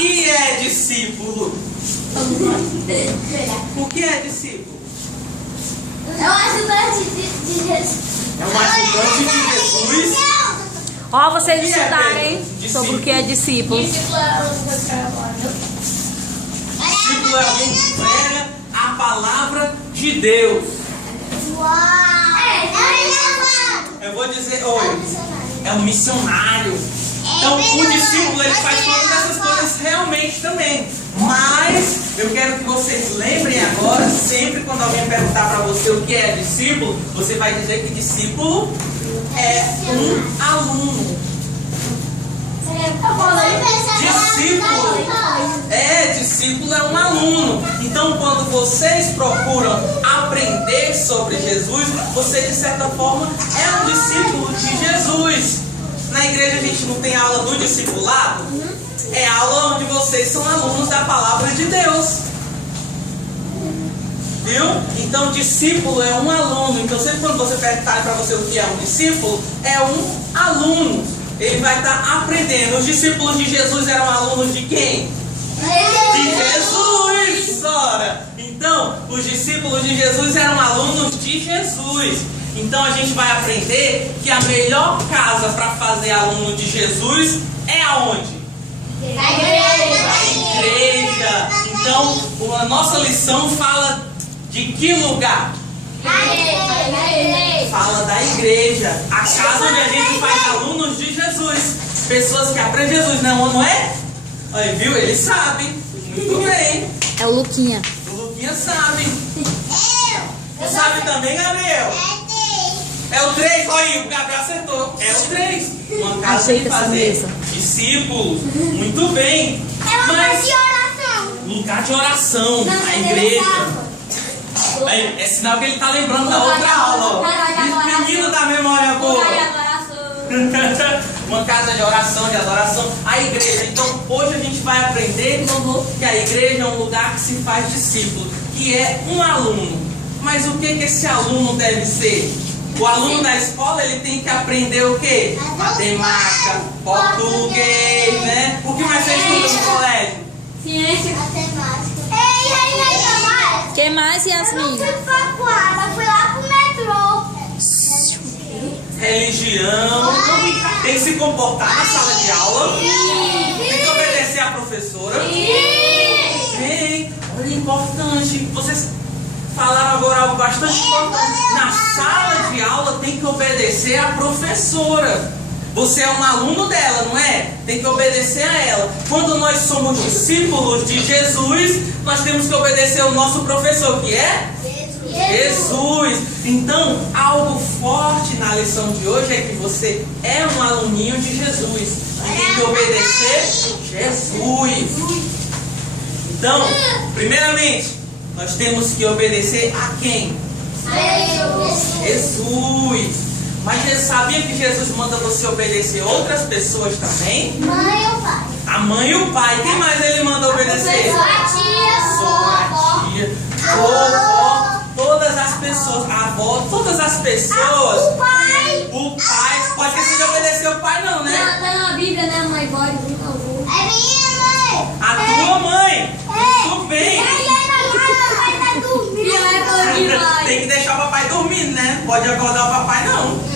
que é discípulo? O que é discípulo? É um ajudante de Jesus. É um ajudante de Jesus. Ó, vocês estudarem sobre o que é discípulo. Discípulo é outra coisa que eu falo. Discípulo é alguém que prega a palavra de Deus. Eu vou dizer, é um missionário. Então o discípulo ele faz todas essas coisas realmente também. Mas eu quero que vocês lembrem agora, sempre quando alguém perguntar para você o que é discípulo, você vai dizer que discípulo é um aluno. Discípulo é um aluno. Então quando vocês procuram aprender sobre Jesus, você de certa forma é um discípulo de Jesus. Na igreja a gente não tem aula do discipulado? É aula onde vocês são alunos da palavra de Deus. Viu? Então discípulo é um aluno. Então sempre quando você perguntar para você o que é um discípulo, é um aluno. Ele vai estar aprendendo. Os discípulos de Jesus eram alunos de quem? De Jesus! Ora! Então, os discípulos de Jesus eram alunos de Jesus. Então a gente vai aprender que a melhor casa para fazer aluno de Jesus é aonde? Na igreja. Na igreja. Então, a nossa lição fala de que lugar? Na igreja. Fala da igreja. A casa onde a gente faz alunos de Jesus. Pessoas que aprendem Jesus, não é? Aí, viu? Eles sabem. Muito bem. É o Luquinha. O Luquinha sabe. Você sabe também, Gabriel? É o 3, olha, o Gabriel acertou. É o 3. Uma casa de fazer discípulos. Muito bem. É um lugar de oração. Lugar de oração. A igreja. Aí, é sinal que ele está lembrando da outra aula. Ó. Menino da memória boa. Uma casa de oração, de adoração. A igreja. Então, hoje a gente vai aprender que a igreja é um lugar que se faz discípulo. Que é um aluno. Mas o que esse aluno deve ser? O aluno da escola, ele tem que aprender o quê? Matemática, português, né? O que mais você estuda no colégio? Ciência. Matemática. O que mais, Yasmin? Eu não fui pra quadra, fui lá pro metrô. Religião. Tem que se comportar na sala de aula. Tem que obedecer à professora. Bem, olha, importante. Vocês falaram agora algo bastante importante. Na sala de aula tem que obedecer à professora. Você é um aluno dela, não é? Tem que obedecer a ela. Quando nós somos discípulos de Jesus, nós temos que obedecer ao nosso professor, que é? Jesus. Então, algo forte na lição de hoje é que você é um aluninho de Jesus. E tem que obedecer Jesus. Então, primeiramente, nós temos que obedecer a quem? Jesus. Mas você sabia que Jesus manda você obedecer outras pessoas também? Mãe ou pai? A mãe e o pai. Quem mais ele manda obedecer? A tia, A vovó, todas as pessoas. A avó, todas as pessoas. O pai. O pai. Pode esquecer de obedecer o pai não, né? Tá na Bíblia, né, mãe? Pode, por favor. É minha mãe. A tua mãe. Muito bem. Tem que deixar o papai dormindo, né? Pode acordar o papai não.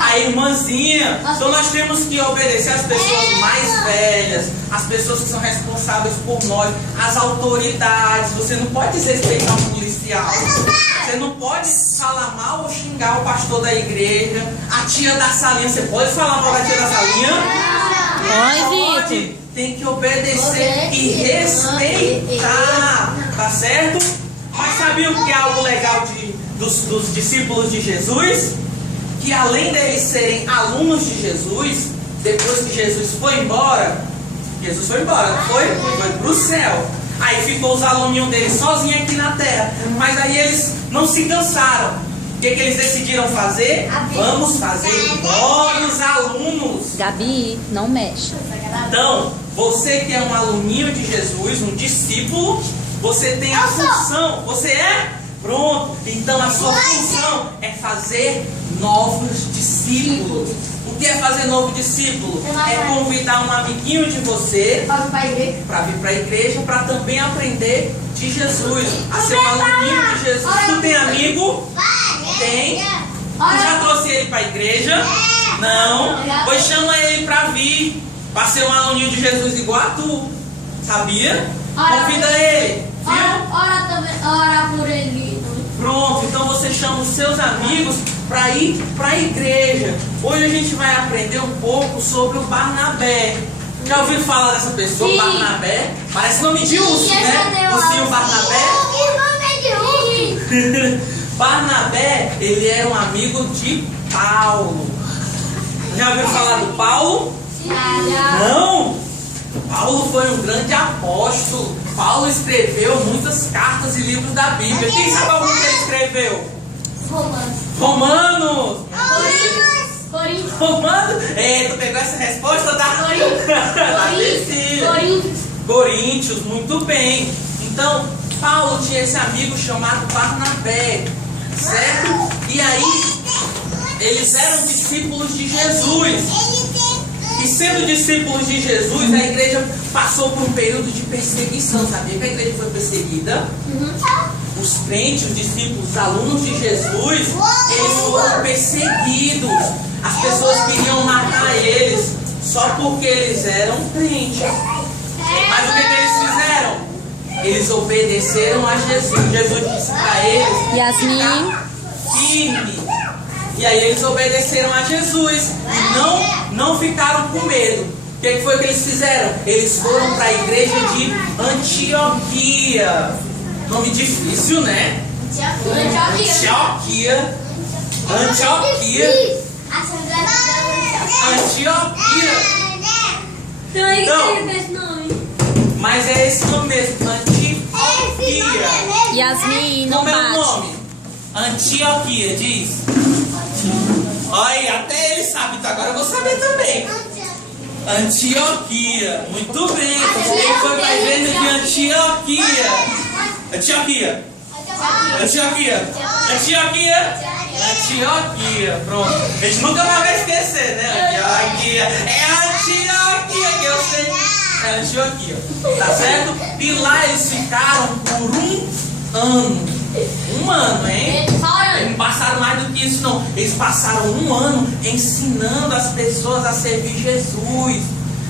A irmãzinha. Então nós temos que obedecer às pessoas mais velhas, as pessoas que são responsáveis por nós, as autoridades. Você não pode desrespeitar um policial. Você não pode falar mal ou xingar o pastor da igreja, a tia da salinha. Você pode falar mal da tia da salinha? Vitor. Tem que obedecer e respeitar. Tá certo? Mas sabiam que é algo legal dos discípulos de Jesus? Que além deles serem alunos de Jesus, depois que Jesus foi embora, não foi? Foi pro céu. Aí ficou os aluninhos dele sozinhos aqui na terra. Mas aí eles não se cansaram. O que eles decidiram fazer? Vamos fazer novos alunos. Gabi, não mexe. Então, você que é um aluninho de Jesus, um discípulo, você tem a função. Você é? Pronto. Então a sua função é fazer novos discípulos. O que é fazer novo discípulo? É convidar um amiguinho de você para vir para a igreja, para também aprender de Jesus, a ser um aluninho de Jesus. Tu tem amigo? Tem? Tu já trouxe ele para a igreja? Não? Pois chama ele para vir, para ser um aluninho de Jesus igual a tu. Sabia? Convida ele. Ora por ele. Pronto, então você chama os seus amigos para ir para a igreja. Hoje a gente vai aprender um pouco sobre o Barnabé. Já ouviu falar dessa pessoa, Sim. Barnabé? Parece nome de urso, né? Ursinho Barnabé. Barnabé, ele era um amigo de Paulo. Já ouviu falar do Paulo? Não? Paulo foi um grande apóstolo. Paulo escreveu muitas cartas e livros da Bíblia. Quem sabe algum que ele escreveu? Romanos. Coríntios. Romanos? Tu pegou essa resposta da Coríntios, muito bem. Então, Paulo tinha esse amigo chamado Barnabé, certo? E aí, eles eram discípulos de Jesus. E sendo discípulos de Jesus, a igreja passou por um período de perseguição. Sabia que a igreja foi perseguida? Os crentes, os discípulos, os alunos de Jesus, eles foram perseguidos. As pessoas queriam matar eles só porque eles eram crentes. Mas o que eles fizeram? Eles obedeceram a Jesus. Jesus disse para eles: Yasmin. firme. E aí eles obedeceram a Jesus e não ficaram com medo. O que foi que eles fizeram? Eles foram para a igreja de Antioquia. Nome difícil, né? Antioquia. Então, mas é esse nome mesmo, Antioquia. Yasmin, não Como é o bate. nome? Antioquia, diz. Olha, até ele sabe, então agora eu vou saber também. Antioquia, muito bem. Ele foi para a igreja de Antioquia. Antioquia. Antioquia, pronto. A gente nunca vai esquecer, né? Antioquia. É Antioquia que eu sei. É Antioquia, tá certo? E lá eles ficaram por um ano. Um ano, hein? Eles não passaram mais do que isso, não. Eles passaram um ano ensinando as pessoas a servir Jesus,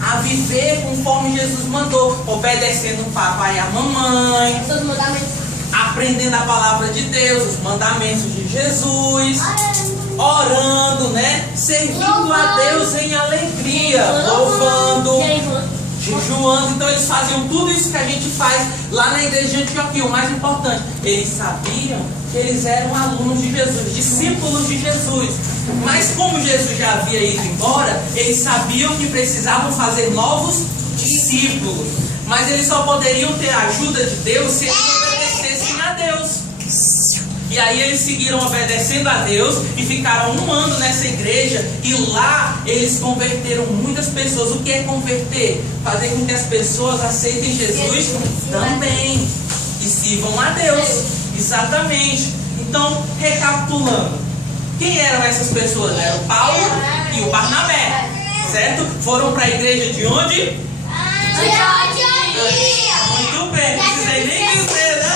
a viver conforme Jesus mandou, obedecendo o papai e a mamãe, aprendendo a palavra de Deus, os mandamentos de Jesus, orando, né? Servindo a Deus em alegria, louvando, jejuando. Então eles faziam tudo isso que a gente faz lá na igreja de Antioquia. O mais importante, eles sabiam que eles eram alunos de Jesus, discípulos de Jesus. Mas como Jesus já havia ido embora, eles sabiam que precisavam fazer novos discípulos. Mas eles só poderiam ter a ajuda de Deus se eles obedecessem a Deus. E aí eles seguiram obedecendo a Deus e ficaram um ano nessa igreja. E lá eles converteram muitas pessoas. O que é converter? Fazer com que as pessoas aceitem Jesus também e sirvam a Deus. Exatamente. Então, recapitulando, quem eram essas pessoas? Era o Paulo e o Barnabé, certo? Foram para a igreja de onde? Muito bem, não precisei nem dizer, né?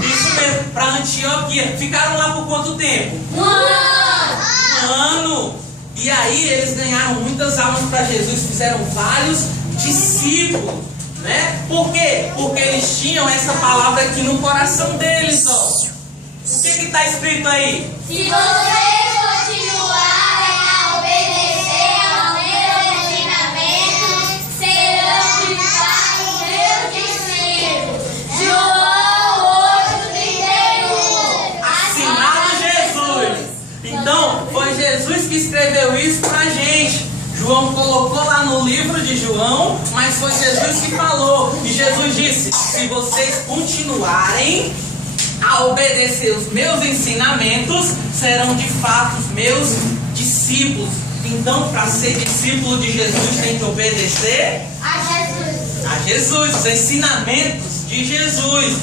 Isso mesmo, para Antioquia. Ficaram lá por quanto tempo? Um ano. E aí eles ganharam muitas almas para Jesus, fizeram vários discípulos, né? Por quê? Porque eles tinham essa palavra aqui no coração deles, ó. O que está escrito aí? Se vocês continuarem a obedecer aos meus ensinamentos, serão de fato meus discípulos. João 8:31. Assinado Jesus. Então, foi Jesus que escreveu isso pra gente. João colocou lá no livro de João, mas foi Jesus que falou. E Jesus disse: se vocês continuarem a obedecer os meus ensinamentos, serão de fato os meus discípulos. Então, para ser discípulo de Jesus, tem que obedecer a Jesus, os ensinamentos de Jesus.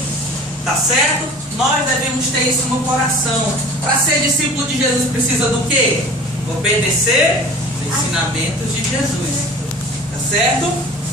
Tá certo? Nós devemos ter isso no coração. Para ser discípulo de Jesus precisa do quê? Obedecer os ensinamentos de Jesus. Tá certo?